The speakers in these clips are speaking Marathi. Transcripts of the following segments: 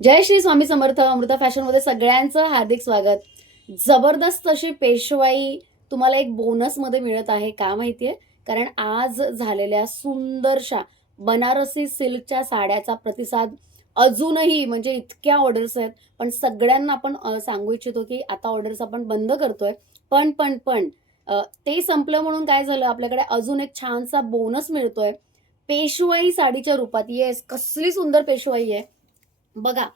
जय श्री स्वामी समर्थ. अमृता फॅशन मध्ये सगळ्यांचं हार्दिक स्वागत. जबरदस्त अशी पेशवाई तुम्हाला एक बोनस मध्ये मिळत आहे. का माहितीये? कारण आज झालेल्या सुंदरशा बनारसी सिल्कच्या साड्याचा प्रतिसाद अजूनही म्हणजे इतक्या ऑर्डर्स आहेत. पण सगळ्यांना आपण सांगू इच्छितो की आता ऑर्डर्स आपण बंद करतोय. पण ते संपलं म्हणून काय झालं, आपल्याकडे अजून एक छानसा बोनस मिळतोय पेशवाई साडीच्या रूपात. येस, कसली सुंदर पेशवाई आहे बघा.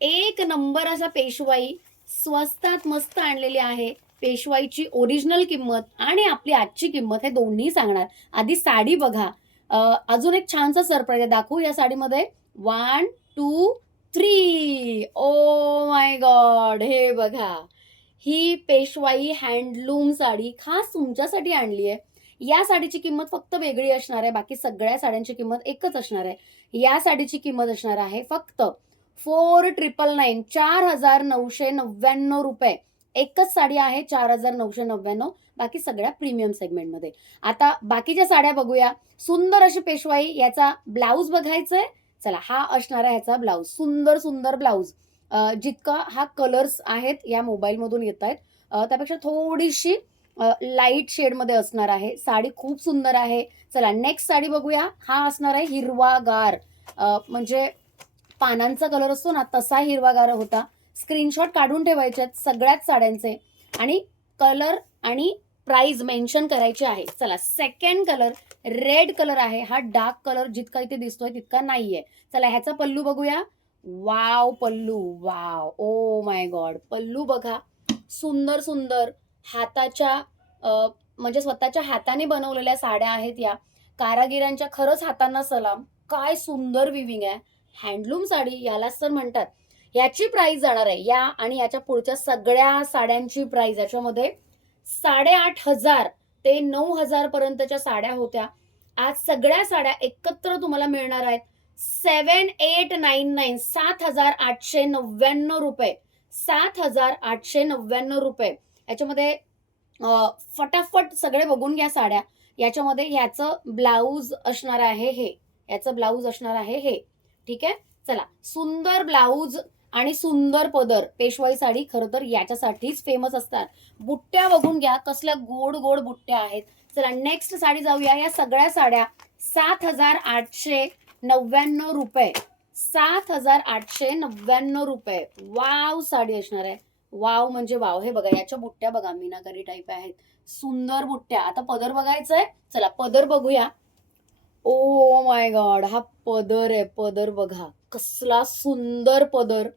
एक नंबर असा पेशवाई स्वस्तात मस्त आणलेली आहे. पेशवाईची ओरिजिनल किंमत आणि आपली आजची किंमत हे दोन्ही सांगणार. आधी साडी बघा. अजून एक छानसा सरप्राईज आहे, दाखवू या साडीमध्ये. 1 2 3. ओ माय गॉड, हे बघा. ही पेशवाई हँडलूम साडी खास तुमच्यासाठी आणली आहे. या साडीची किंमत फक्त वेगळी असणार आहे, बाकी सगळ्या साड्यांची किंमत एकच असणार आहे. या साडीची किंमत असणार आहे फक्त 4999, 4999 रुपये. एकच साडी आहे 4999, बाकी सगळ्या प्रीमियम सेगमेंटमध्ये. आता बाकीच्या साड्या बघूया. सुंदर अशी पेशवाई. याचा ब्लाऊज बघायचंय. चला, हा असणार आहे ह्याचा ब्लाऊज. सुंदर सुंदर ब्लाऊज. जितका हा कलर्स आहेत या मोबाईलमधून येत आहेत त्यापेक्षा थोडीशी लाईट शेडमध्ये असणार आहे. साडी खूप सुंदर आहे. चला, नेक्स्ट साडी बघूया. हा असणार आहे हिरवागार, म्हणजे पानांचा कलर असतो ना, तसा हिरवागार होता. स्क्रीनशॉट काढून ठेवायचे आहेत सगळ्याच साड्यांचे आणि कलर आणि प्राइस मेन्शन करायचे आहे. चला, सेकंड कलर रेड कलर आहे. हा डार्क कलर जितका इथे दिसतोय तितका नाहीये. चला, ह्याचा पल्लू बघूया. Wow pallu, wow, oh my god. Pallu बघा, सुंदर सुंदर हाताच्या म्हणजे स्वतःच्या हाताने बनवलेल्या साड्या आहेत या. कारागिरांच्या खरंच हातांना सलाम. काय सुंदर विविंग आहे. हँडलूम साडी यालाच तर म्हणतात. याची प्राइस जाणार आहे, या आणि याच्या पुढच्या सगळ्या साड्यांची प्राइस याच्यामध्ये 8,500 ते 9,000 पर्यंतच्या साड्या होत्या. आज सगळ्या साड्या एकत्र तुम्हाला मिळणार आहेत 7899, 7,899 रुपये. 7,899 रुपये. याच्यामध्ये फटाफट सगळे बघून घ्या साड्या. याच्यामध्ये ह्याचं ब्लाऊज असणार आहे हे. याचं ब्लाऊज असणार आहे हे. ठीक आहे. चला, सुंदर ब्लाऊज आणि सुंदर पदर. पेशवाई साडी खरं तर याच्यासाठीच फेमस असतात. बुट्ट्या बघून घ्या, कसल्या गोड गोड बुट्ट्या आहेत. चला, नेक्स्ट साडी जाऊया. या सगळ्या साड्या 7,899 रुपये. 7,899 रुपये. वाव साडी असणार आहे. वाव म्हणजे वाव. हे बघा, याच्या बुट्ट्या बघा, मीनाकारी टाईप आहेत. सुंदर बुट्ट्या. आता पदर बघायचंय. चला, पदर बघूया. ओ माय गॉड, हा पदर आहे. पदर बघा, कसला सुंदर पदर.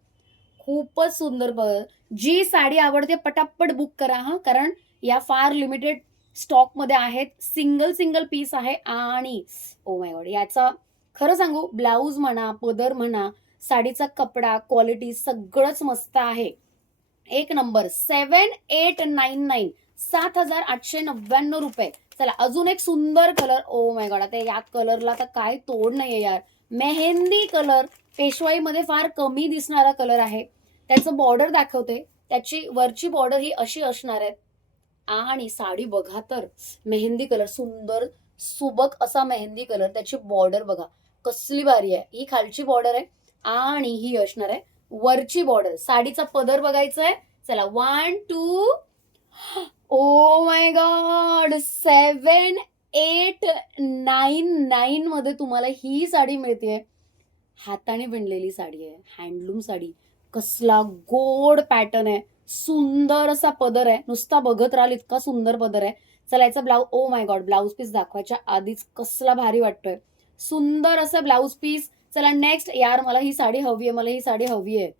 खूपच सुंदर पदर. जी साडी आवडते पटापट बुक करा हा, कारण या फार लिमिटेड स्टॉक मध्ये आहेत. सिंगल सिंगल पीस आहे. आणि ओ माय गॉड, याचा खरं सांगू, ब्लाऊज म्हणा, पदर म्हणा, साडीचा कपडा, क्वालिटी सगळंच मस्त आहे. एक नंबर. 7899, 7,899 रुपये. चला, अजून एक सुंदर कलर. ओ माय गॉड, आता या कलरला तर काय तोड नाहीये यार. मेहंदी कलर पेशवाईमध्ये फार कमी दिसणारा कलर आहे. त्याचं बॉर्डर दाखवते. त्याची वरची बॉर्डर ही अशी असणार आहे. आणि साडी बघा तर, मेहंदी कलर, सुंदर सुबक असा मेहंदी कलर. त्याची बॉर्डर बघा कसली भारी आहे. ही खालची बॉर्डर आहे आणि ही असणार आहे वरची बॉर्डर. साडीचा पदर बघायचा आहे. चला, 1 2. ओ माय गॉड, 7,899 मध्ये तुम्हाला ही साडी मिळते. हाताने विणलेली साडी आहे, हँडलूम साडी. कसला गोड पॅटर्न आहे. सुंदर असा पदर आहे. नुसता बघत राहाल इतका सुंदर पदर आहे. चला, याचा blouse. Oh my god, blouse piece दाखवायच्या आधीच कसला भारी वाटतोय. सुंदर असा ब्लाऊज पीस. चला, नेक्स्ट. यार, मला ही साडी हवी आहे. मला ही साडी हवी आहे.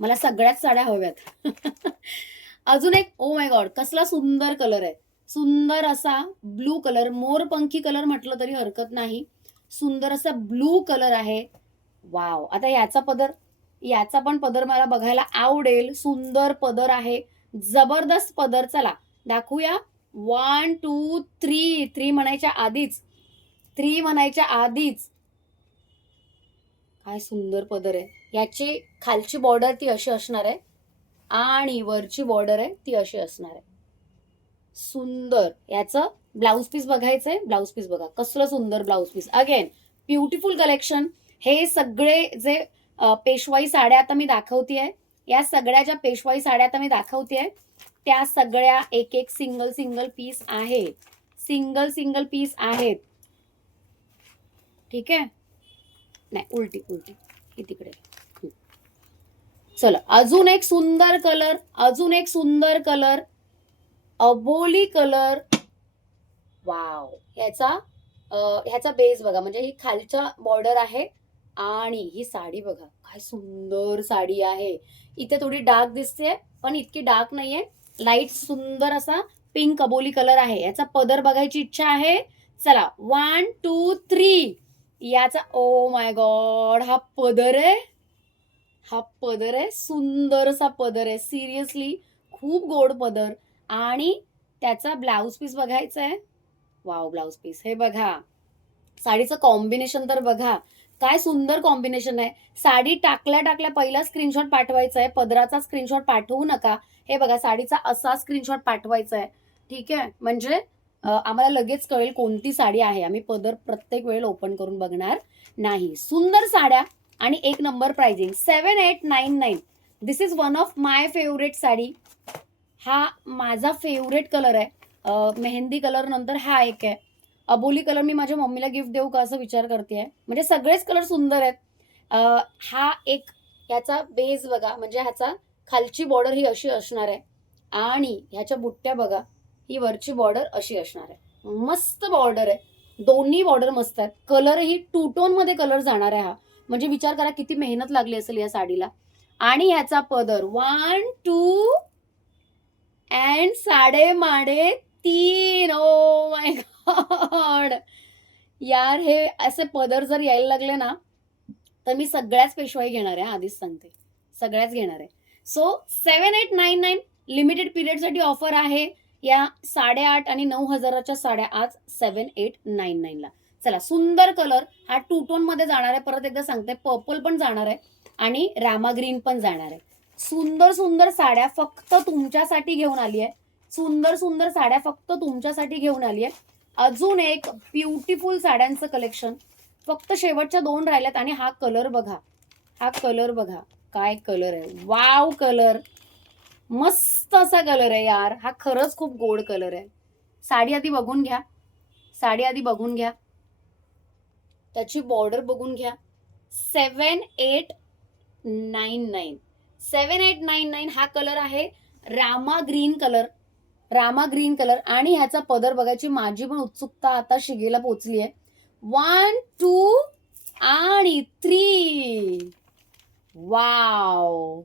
मला सगळ्याच साड्या हव्यात. अजून एक. ओ माय गॉड, कसला सुंदर कलर आहे. सुंदर असा ब्लू कलर, मोरपंखी कलर म्हटलं तरी हरकत नाही. सुंदर असा ब्लू कलर आहे. वाव. आता याचा पदर, याचा पण पदर मला बघायला आवडेल. सुंदर पदर आहे, जबरदस्त पदर. चला, दाखवूया. 1 2 3. 3 म्हणायच्या आधीच, 3 म्हणायच्या आधीच काय सुंदर पदर आहे. याची खालची बॉर्डर ती अशी असणार आहे आणि वरची बॉर्डर आहे ती अशी असणार आहे. सुंदर. याचं ब्लाऊज पीस बघायचंय. ब्लाऊज पीस बघा, कसलं सुंदर blouse piece. Again beautiful collection. हे सगळे जे पेशवाई साड्या आता मी दाखवतेय. या सगळ्या ज्या पेशवाई साड्या आता मी दाखवतेय त्या सगळ्या एक एक सिंगल सिंगल पीस आहे. सिंगल सिंगल पीस आहेत. ठीक आहे. नाही, उलटी उलटी ही तिकडे. चला, अजून एक सुंदर कलर, अजून एक सुंदर कलर, अबोली कलर. वाव, ह्याचा बेस बघा, म्हणजे ही खालच्या बॉर्डर आहे आणि ही साडी बघा काय सुंदर साडी आहे. इथे थोडी डार्क दिसते पण इतकी डार्क नाहीये. लाईट सुंदर असा पिंक अबोली कलर आहे. याचा पदर बघायची इच्छा आहे. चला, 1 2 3. याचा ओ माय गॉड, हा पदर आहे. हा पदर आहे, सुंदरसा पदर आहे. सिरियसली खूप गोड पदर. आणि त्याचा ब्लाउज पीस बघायचा आहे. वाव, ब्लाउज पीस हे बघा. साडीचं कॉम्बिनेशन तर बघा काय सुंदर कॉम्बिनेशन आहे. साडी टाकल्या टाकल्या पहिला स्क्रीनशॉट पाठवायचा आहे. पदराचा स्क्रीनशॉट पाठवू नका. हे बघा, साडीचा असा स्क्रीनशॉट पाठवायचा आहे. ठीक आहे, म्हणजे आम्हाला लगेच कळेल कोणती साडी आहे. आम्ही पदर प्रत्येक वेळेला ओपन करून बघणार नाही. सुंदर साड्या आणि एक number pricing 7899. This is one of my favourite sari. हा माझा फेवरेट कलर आहे. मेहंदी कलर नंतर हा एक आहे. अबोली कलर मी माझ्या मम्मीला गिफ्ट देऊ का असं विचार करते. म्हणजे सगळेच कलर सुंदर आहेत. हा एक, ह्याचा बेस बघा, म्हणजे ह्याचा खालची बॉर्डर ही अशी असणार आहे आणि ह्याच्या बुट्ट्या बघा, ही वरची बॉर्डर अशी असणार आहे. मस्त बॉर्डर आहे. दोन्ही बॉर्डर मस्त आहेत. कलर ही टू टोन मध्ये कलर जाणार आहे हा. म्हणजे विचार करा किती मेहनत लागली असेल या साडीला. आणि ह्याचा पदर 1 2 अँड साडे माडे 3. ओ माय गॉड यार, हे असे पदर जर यायला लागले ना तर मी सगळ्याच पेशवाई घेणार आहे. आधीच सांगते, सगळ्याच घेणार आहे. सो 7899 लिमिटेड पिरियडसाठी ऑफर आहे. या 8,500 आणि 9,000च्या साड्या आज 7899 ला. चला, सुंदर कलर हा टू टोन मध्ये जाणार आहे. परत एकदा सांगते, पर्पल पण जाणार आहे आणि रामा ग्रीन पण जाणार आहे. सुंदर सुंदर साड्या फक्त तुमच्यासाठी घेऊन आली आहे. सुंदर सुंदर साड्या फक्त तुमच्यासाठी घेऊन आली आहे. अजून एक ब्युटिफुल साड्यांचं कलेक्शन. फक्त शेवटच्या 2 राहिल्यात. आणि हा कलर बघा, हा कलर बघा काय कलर आहे. वाव कलर, मस्त असा कलर आहे यार. हा खरंच खूप गोड कलर आहे. साडी आधी बघून घ्या, साडी आधी बघून घ्या, त्याची बॉर्डर बघून घ्या. 7899 7899 हा कलर आहे. Rama green colour, Rama green colour. आणि ह्याचा पदर बघायची माझी पण उत्सुकता आता शिगेला पोहोचली आहे. 1 2 आणि 3. वाव,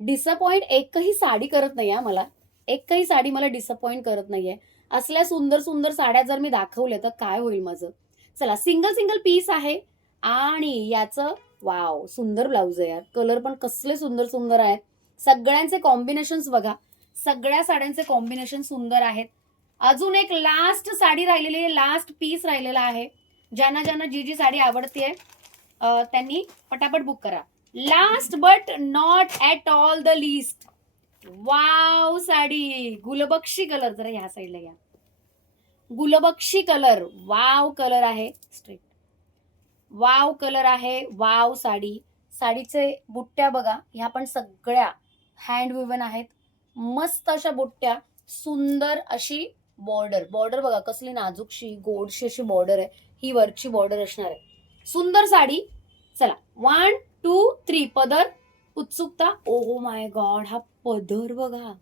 डिसअपॉइंट एकही साडी करत नाही. मला एकही साडी मला डिसअपॉइंट करत नाहीये. असल्या सुंदर सुंदर साड्या जर मी दाखवल्या तर काय होईल माझं. चला, सिंगल सिंगल पीस आहे आणि याचं वाव सुंदर ब्लाऊज आहे यार. कलर पण कसले सुंदर सुंदर आहेत. सगळ्यांचे कॉम्बिनेशन्स बघा, सगळ्या साड्यांचे कॉम्बिनेशन सुंदर आहेत. अजून एक लास्ट साडी राहिलेली आहे, लास्ट पीस राहिलेला आहे. ज्यांना ज्यांना जी जी साडी आवडते त्यांनी पटापट बुक करा. Last but not at all the list. Wow sari, गुलबक्षी कलर. जरा ह्या साईडला घ्या. गुलबक्षी कलर, वाव कलर आहे. स्ट्रेट वाव कलर आहे. वाव साडी. साडीचे बुट्ट्या बघा, ह्या पण सगळ्या हँड विवन आहेत. मस्त अशा बुट्ट्या, सुंदर अशी बॉर्डर. बॉर्डर बघा कसली नाजूकशी गोडशी अशी बॉर्डर आहे. ही वरची बॉर्डर असणार आहे. सुंदर साडी. चला, 1 2 3. पदर, उत्सुकता. ओ माय गॉड, हा पदर बघा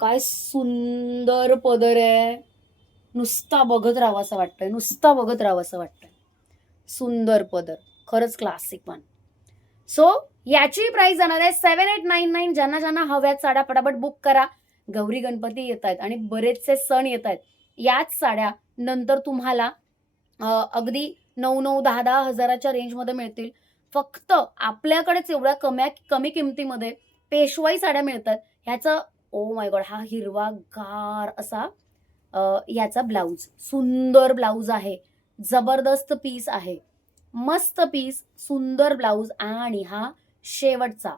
काय सुंदर पदर आहे. नुसता बघत राहावं असं वाटतंय, नुसता बघत राहावं असं वाटतंय. सुंदर पदर, खरंच क्लासिक वन. सो याची प्राइस जाणार आहे 7899. ज्यांना ज्यांना हव्यात साड्या पटापट बुक करा. गौरी गणपती येत आहेत आणि बरेचसे सण येत आहेत. याच साड्या नंतर तुम्हाला अगदी 9 10 हजाराच्या रेंजमध्ये मिळतील. फक्त आपल्याकडेच एवढ्या कमी किमतीमध्ये पेशवाई साड्या मिळतात. ह्याचं ओ माय गॉड, हा हिरवा गार असा याचा ब्लाऊज, सुंदर ब्लाऊज आहे. जबरदस्त पीस आहे, मस्त पीस, सुंदर ब्लाऊज. आणि हा शेवटचा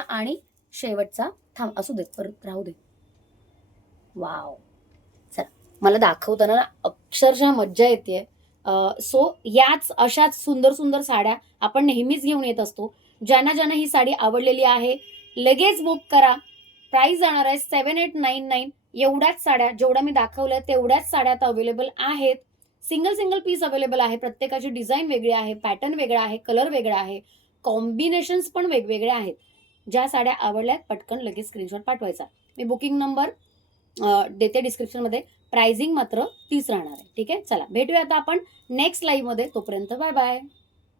आणि शेवटचा. थांब, असू दे, परत राहू दे. वाव, चला, मला दाखवताना अक्षरशः मज्जा येते. सो याच अशाच सुंदर सुंदर साड्या आपण नेहमीच घेऊन येत असतो. ज्यांना ज्यांना ही साडी आवडलेली आहे लगेच बुक करा. प्राइस जाणार आहे 7899. एवढ्याच साड्या जेवढ्या मी दाखवल्या तेवढ्याच साड्या आता अवेलेबल आहेत. सिंगल सिंगल पीस अवेलेबल आहे. प्रत्येकाची डिझाईन वेगळी आहे, पॅटर्न वेगळा आहे, कलर वेगळा आहे, कॉम्बिनेशन्स पण वेगवेगळे आहेत. ज्या साड्या आवडल्यात पटकन लगेच स्क्रीनशॉट पाठवायचा. मी बुकिंग नंबर देते डिस्क्रिप्शनमध्ये. प्राइसिंग मात्र तीच राहणार आहे. ठीक आहे, चला भेटूया आता आपण नेक्स्ट लाईव्हमध्ये. तोपर्यंत बाय बाय.